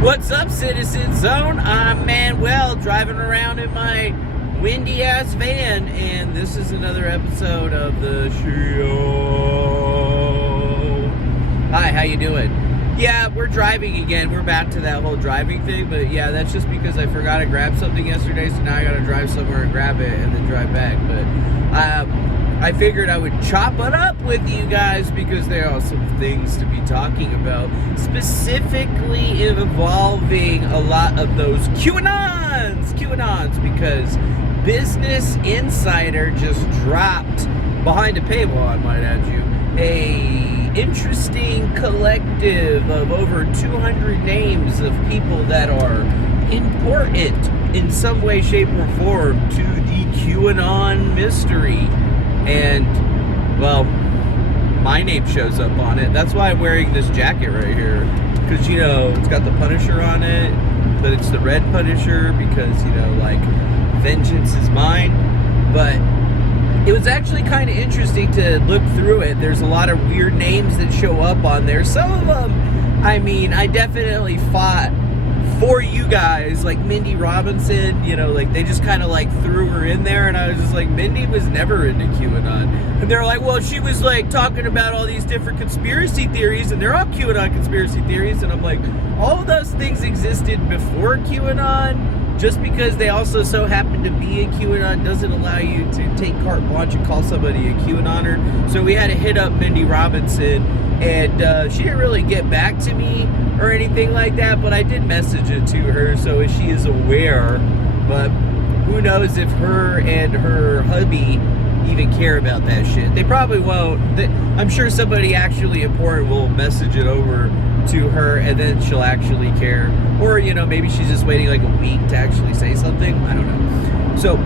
What's up, Citizen Zone? I'm Manuel, driving around in my windy-ass van, and this is another episode of the show. Hi, how you doing? Yeah, we're driving again. We're back to that whole driving thing, but yeah, that's just because I forgot to grab something yesterday, so now I gotta drive somewhere and grab it and then drive back. But I figured I would chop it up with you guys because there are some things to be talking about, specifically involving a lot of those QAnons, because Business Insider just dropped, behind a paywall I might add you, a interesting collective of over 200 names of people that are important in some way, shape, or form to the QAnon mystery. And, well, my name shows up on it. That's why I'm wearing this jacket right here. Because, you know, it's got the Punisher on it, but it's the red Punisher because, you know, like, vengeance is mine. But it was actually kind of interesting to look through it. There's a lot of weird names that show up on there. Some of them, I mean, I definitely fought for you guys, like Mindy Robinson, you know, like they just kind of like threw her in there, and I was just like, Mindy was never into QAnon. And they're like, well, she was like talking about all these different conspiracy theories, and they're all QAnon conspiracy theories. And I'm like, all of those things existed before QAnon. Just because they also so happen to be a QAnon doesn't allow you to take carte blanche and call somebody a QAnoner. So we had to hit up Mindy Robinson, and she didn't really get back to me or anything like that, but I did message it to her, so she is aware. But who knows if her and her hubby even care about that shit. They probably won't. I'm sure somebody actually important will message it over to her, and then she'll actually care. Or, you know, maybe she's just waiting like a week to actually say something. I don't know. So,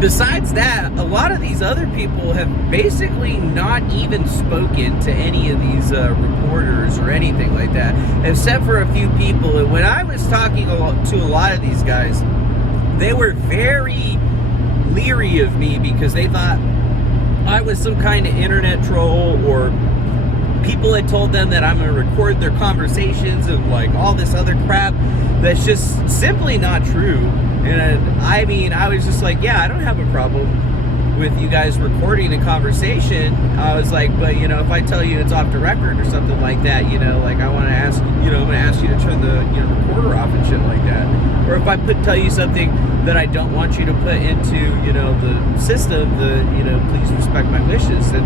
besides that, a lot of these other people have basically not even spoken to any of these reporters or anything like that, except for a few people. And when I was talking to a lot of these guys, they were very leery of me because they thought I was some kind of internet troll, or people had told them that I'm going to record their conversations and like all this other crap that's just simply not true. And I mean, I was just like, yeah, I don't have a problem with you guys recording a conversation. I was like, but you know, if I tell you it's off the record or something like that, you know, like I want to ask, you know, I'm going to ask you to turn the, you know, recorder off and shit like that. Or if I tell you something that I don't want you to put into, you know, the system, you know, please respect my wishes. And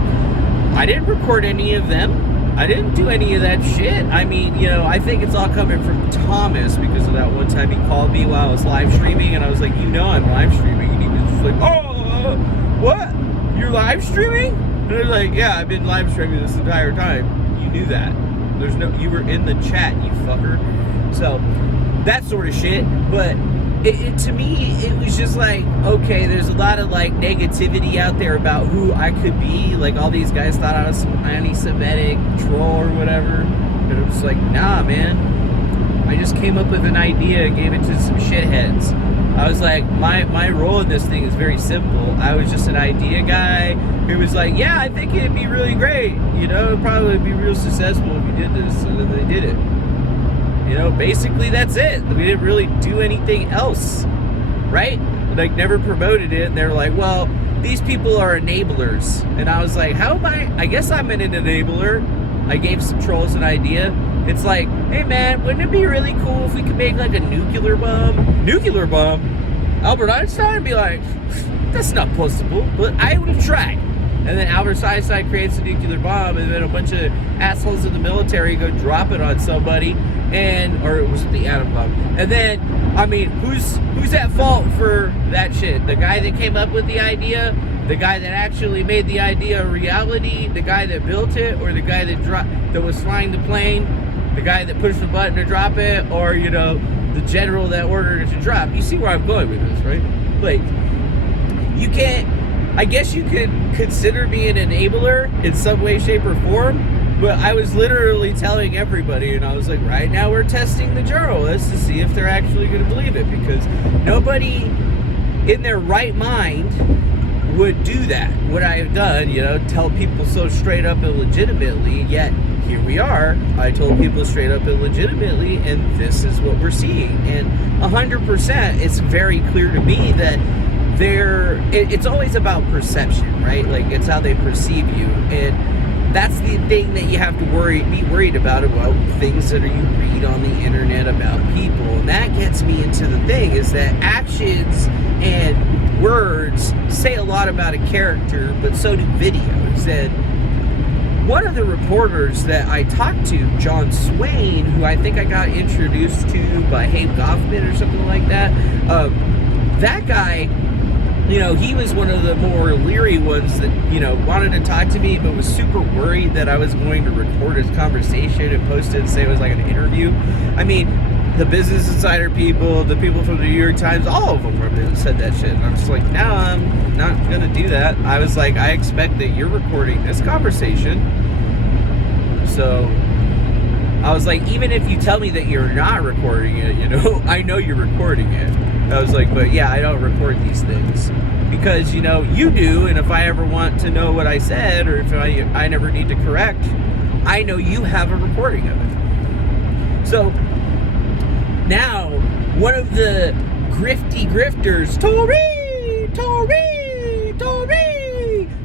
I didn't record any of them. I didn't do any of that shit. I mean, you know, I think it's all coming from Thomas because of that one time he called me while I was live streaming, and I was like, you know I'm live streaming. And he was just like, oh, what? You're live streaming? And I was like, yeah, I've been live streaming this entire time. You knew that. You were in the chat, you fucker. So, that sort of shit. But to me, it was just like, okay, there's a lot of like negativity out there about who I could be. Like all these guys thought I was some anti-Semitic troll or whatever. And it was like, nah, man. I just came up with an idea and gave it to some shitheads. I was like, my role in this thing is very simple. I was just an idea guy who was like, yeah, I think it'd be really great. You know, it'd probably be real successful if we did this. And then they did it. You know, basically that's it. We didn't really do anything else, right? Like, never promoted it. And they were like, well, these people are enablers. And I was like, how am I guess I'm an enabler. I gave some trolls an idea. It's like, hey man, wouldn't it be really cool if we could make like a nuclear bomb? Nuclear bomb? Albert Einstein would be like, that's not possible, but I would try. And then Albert Einstein creates a nuclear bomb, and then a bunch of assholes in the military go drop it on somebody, or it was the atom bomb. And then, I mean, who's at fault for that shit? The guy that came up with the idea, the guy that actually made the idea a reality, the guy that built it, or the guy that was flying the plane, the guy that pushed the button to drop it, or, you know, the general that ordered it to drop. You see where I'm going with this, right? Like, you can't. I guess you could consider me an enabler in some way, shape, or form, but I was literally telling everybody, and I was like, right now we're testing the journalists to see if they're actually going to believe it, because nobody in their right mind would do that. What I have done, you know, tell people so straight up and legitimately, yet here we are. I told people straight up and legitimately, and this is what we're seeing. And 100%, it's very clear to me that it's always about perception, right? Like, it's how they perceive you. And that's the thing that you have to be worried about things that you read on the internet about people. And that gets me into the thing is that actions and words say a lot about a character, but so do videos. And one of the reporters that I talked to, John Swain, who I think I got introduced to by Habe Goffman or something like that, that guy, you know, he was one of the more leery ones that, you know, wanted to talk to me, but was super worried that I was going to record his conversation and post it and say it was like an interview. I mean, the Business Insider people, the people from the New York Times, all of them said that shit. And I'm just like, no, I'm not going to do that. I was like, I expect that you're recording this conversation. So I was like, even if you tell me that you're not recording it, you know, I know you're recording it. I was like, but yeah, I don't record these things because, you know, you do. And if I ever want to know what I said, or if I never need to correct, I know you have a recording of it. So now one of the grifters, Tori,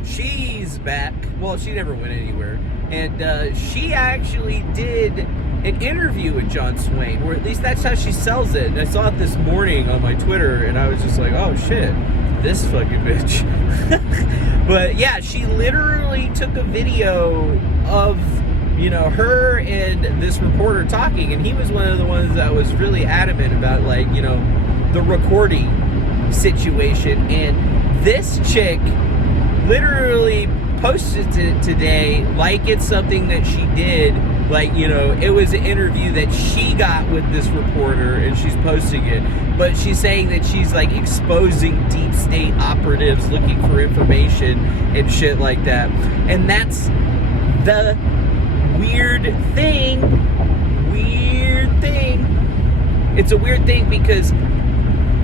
she's back. Well, she never went anywhere. And she actually did an interview with John Swain, or at least that's how she sells it. And I saw it this morning on my Twitter, and I was just like, oh shit, this fucking bitch. But yeah, she literally took a video of, you know, her and this reporter talking, and he was one of the ones that was really adamant about, like, you know, the recording situation. And this chick literally posted it today like it's something that she did. Like, you know, it was an interview that she got with this reporter and she's posting it. But she's saying that she's like exposing deep state operatives looking for information and shit like that. And that's the weird thing. It's a weird thing because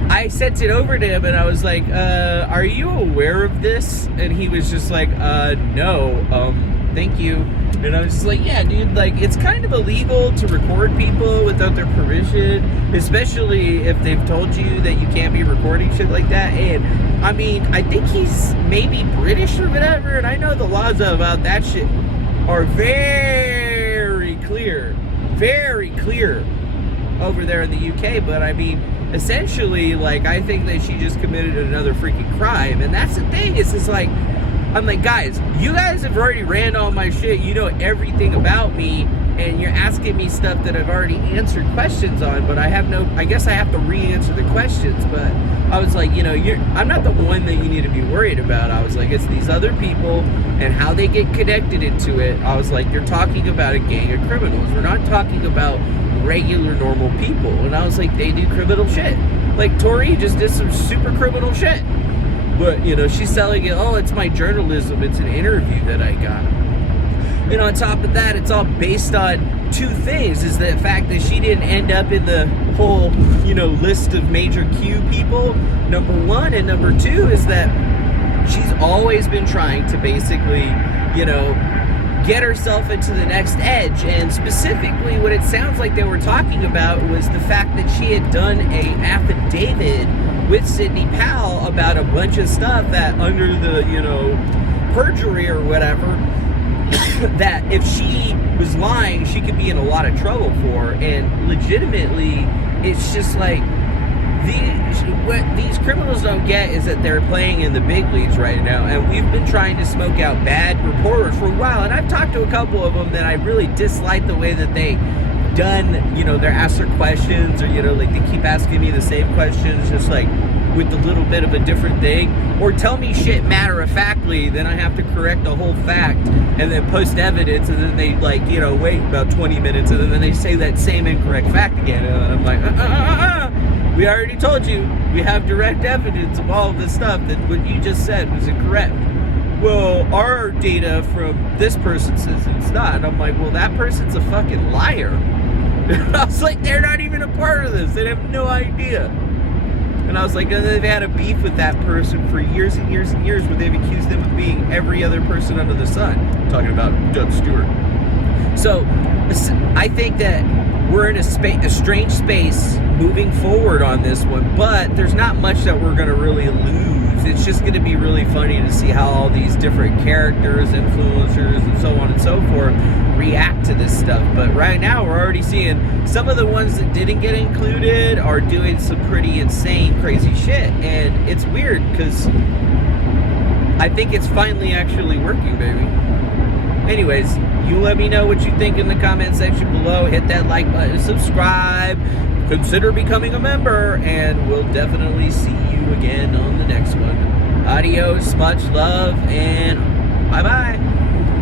I sent it over to him and I was like, are you aware of this? And he was just like, no, thank you. And I was just like, yeah, dude, like, it's kind of illegal to record people without their permission, especially if they've told you that you can't be recording shit like that. And I mean, I think he's maybe British or whatever, and I know the laws about that shit are very clear over there in the UK. But I mean, essentially, like, I think that she just committed another freaking crime. And that's the thing, is it's like, I'm like, guys, you guys have already ran all my shit. You know everything about me, and you're asking me stuff that I've already answered questions on, but I guess I have to re-answer the questions. But I was like, you know, I'm not the one that you need to be worried about. I was like, it's these other people and how they get connected into it. I was like, you're talking about a gang of criminals. We're not talking about regular, normal people. And I was like, they do criminal shit. Like, Tori just did some super criminal shit. But, you know, she's selling it, oh, it's my journalism, it's an interview that I got. And on top of that, it's all based on two things, is the fact that she didn't end up in the whole, you know, list of major Q people, number one. And number two is that she's always been trying to basically, you know, get herself into the next edge. And specifically what it sounds like they were talking about was the fact that she had done a affidavit with Sidney Powell about a bunch of stuff that under the, you know, perjury or whatever, that if she was lying, she could be in a lot of trouble for. And legitimately, it's just like, what these criminals don't get is that they're playing in the big leagues right now. And we've been trying to smoke out bad reporters for a while. And I've talked to a couple of them that I really dislike the way that they done, you know, they're asked their questions, or, you know, like, they keep asking me the same questions, just like with a little bit of a different thing, or tell me shit matter-of-factly, then I have to correct the whole fact and then post evidence, and then they, like, you know, wait about 20 minutes, and then they say that same incorrect fact again, and I'm like, we already told you, we have direct evidence of all of this stuff, that what you just said was incorrect. Well, our data from this person says it's not. And I'm like, well, that person's a fucking liar. I was like, they're not even a part of this. They have no idea. And I was like, and they've had a beef with that person for years and years and years, where they've accused them of being every other person under the sun. I'm talking about Doug Stewart. So I think that we're in a strange space moving forward on this one, but there's not much that we're going to really lose. It's just going to be really funny to see how all these different characters, influencers, and so on and so forth react to this stuff. But right now, we're already seeing some of the ones that didn't get included are doing some pretty insane, crazy shit. And it's weird because I think it's finally actually working, baby. Anyways, you let me know what you think in the comment section below. Hit that like button, subscribe, consider becoming a member, and we'll definitely see you again on the next one. Adios, much love, and bye-bye.